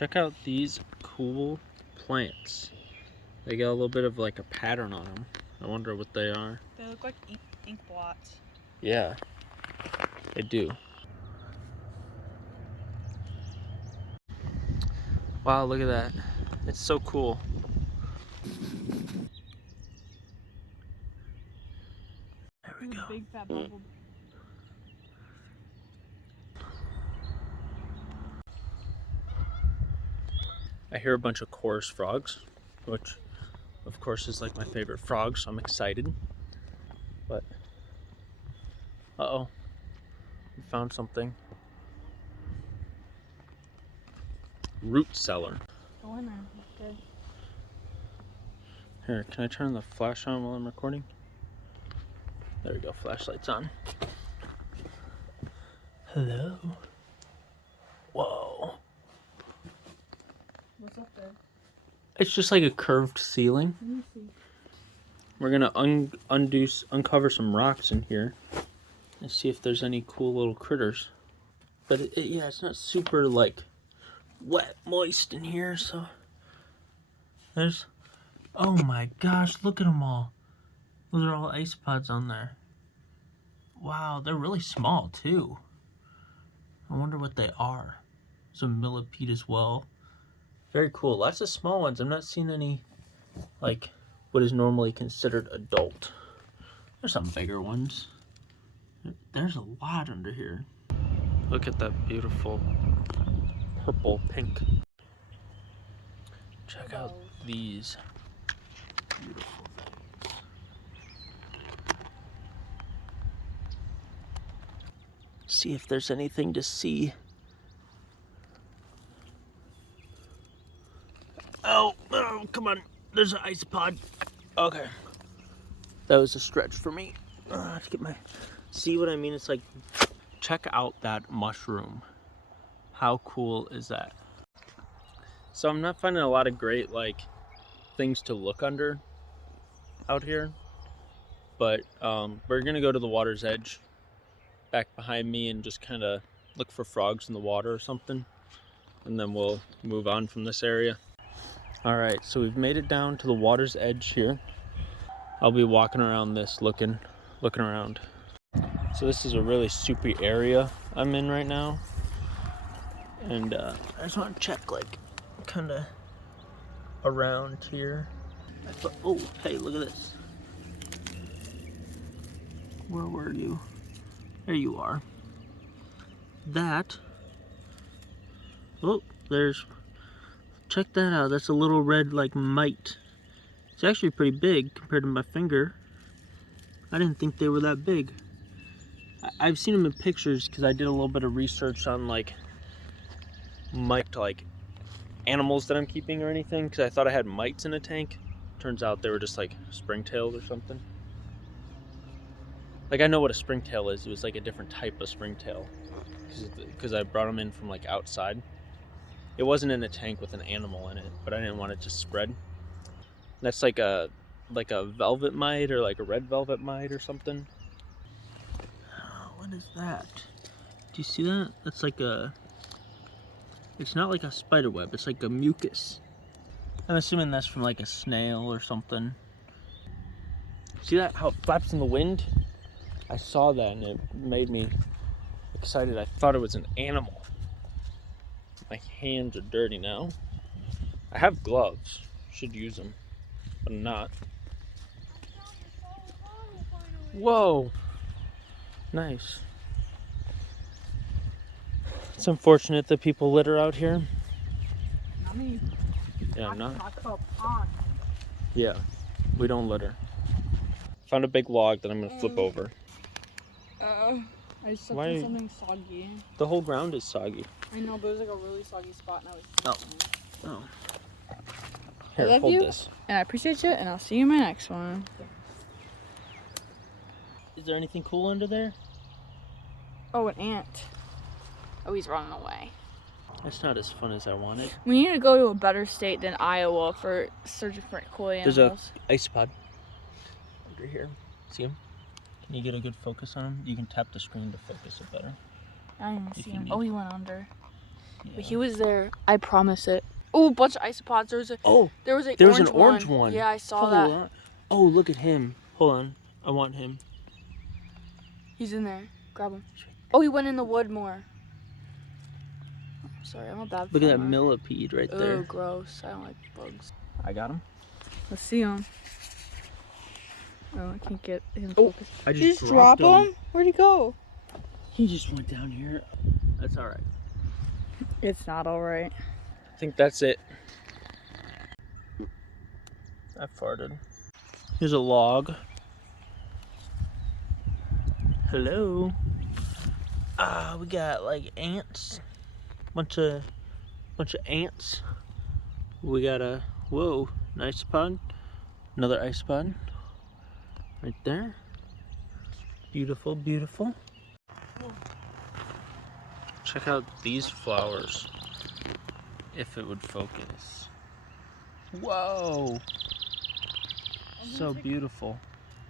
Check out these cool plants. They got a little bit of like a pattern on them. I wonder what they are. They look like ink blots. Yeah, they do. Wow, look at that. It's so cool. There we go. Big fat bubble. I hear a bunch of chorus frogs, which of course is like my favorite frog, so I'm excited. But, uh-oh, we found something. Root cellar. Go in there. Okay. Here, can I turn the flash on while I'm recording? There we go, flashlight's on. Hello. Whoa. What's up there? It's just like a curved ceiling. Let me see. We're gonna uncover some rocks in here and see if there's any cool little critters. But yeah, it's not super like wet, moist in here, so there's, oh my gosh, look at them all. Those are all isopods on there. Wow, they're really small too. I wonder what they are. Some millipede as well. Very cool. Lots of small ones. I'm not seeing any like what is normally considered adult. There's some bigger ones. There's a lot under here. Look at that beautiful purple pink. Check out these beautiful things. See if there's anything to see. Oh, come on. There's an isopod. Okay. That was a stretch for me. To get my... See what I mean? It's like, check out that mushroom. How cool is that? So I'm not finding a lot of great, like, things to look under out here. But we're going to go to the water's edge back behind me and just kind of look for frogs in the water or something. And then we'll move on from this area. All right, so we've made it down to the water's edge here. I'll be walking around this, looking around. So this is a really soupy area I'm in right now. And I just want to check, like, kind of around here. Oh, hey, look at this. Where were you? There you are. That. Oh, there's. Check that out. That's a little red, like, mite. It's actually pretty big compared to my finger. I didn't think they were that big. I've seen them in pictures because I did a little bit of research on, like, mite, like, animals that I'm keeping or anything, because I thought I had mites in a tank. Turns out they were just, like, springtails or something. Like, I know what a springtail is. It was, like, a different type of springtail because I brought them in from, like, outside. It wasn't in a tank with an animal in it, but I didn't want it to spread. That's like a velvet mite or like a red velvet mite or something. Oh, what is that? Do you see that? That's like a... It's not like a spider web. It's like a mucus. I'm assuming that's from like a snail or something. See that? How it flaps in the wind? I saw that and it made me excited. I thought it was an animal. My hands are dirty now. I have gloves. Should use them, but I'm not. Whoa. Nice. It's unfortunate that people litter out here. Not me. Yeah, I'm not. Talk about pond. Yeah, we don't litter. Found a big log that I'm gonna flip over. I stepped in something soggy. The whole ground is soggy. I know, but it was like a really soggy spot, and I was. Oh. Here, I love hold you, this. and I appreciate you, and I'll see you in my next one. Is there anything cool under there? Oh, an ant. Oh, he's running away. That's not as fun as I wanted. We need to go to a better state than Iowa for searching for cool animals. There's a isopod under here. See him? Can you get a good focus on him? You can tap the screen to focus it better. I didn't see him. Oh, he went under. But he was there. I promise it. Oh, a bunch of isopods. There was an orange one. Yeah, I saw that. Oh, look at him. Hold on. I want him. He's in there. Grab him. Oh, he went in the wood more. Sorry, I'm a bad Look at that farmer. millipede right there. Oh, gross. I don't like bugs. I got him. Let's see him. Oh, I can't get him Oh, focused. I Did you just drop him? Where'd he go? He just went down here. That's all right. It's not all right. I think that's it. I farted. Here's a log. Hello. We got like ants. Bunch of ants. We got a an isopod. Another isopod. Right there. Beautiful, beautiful. Check out these flowers. If it would focus. Whoa! So beautiful.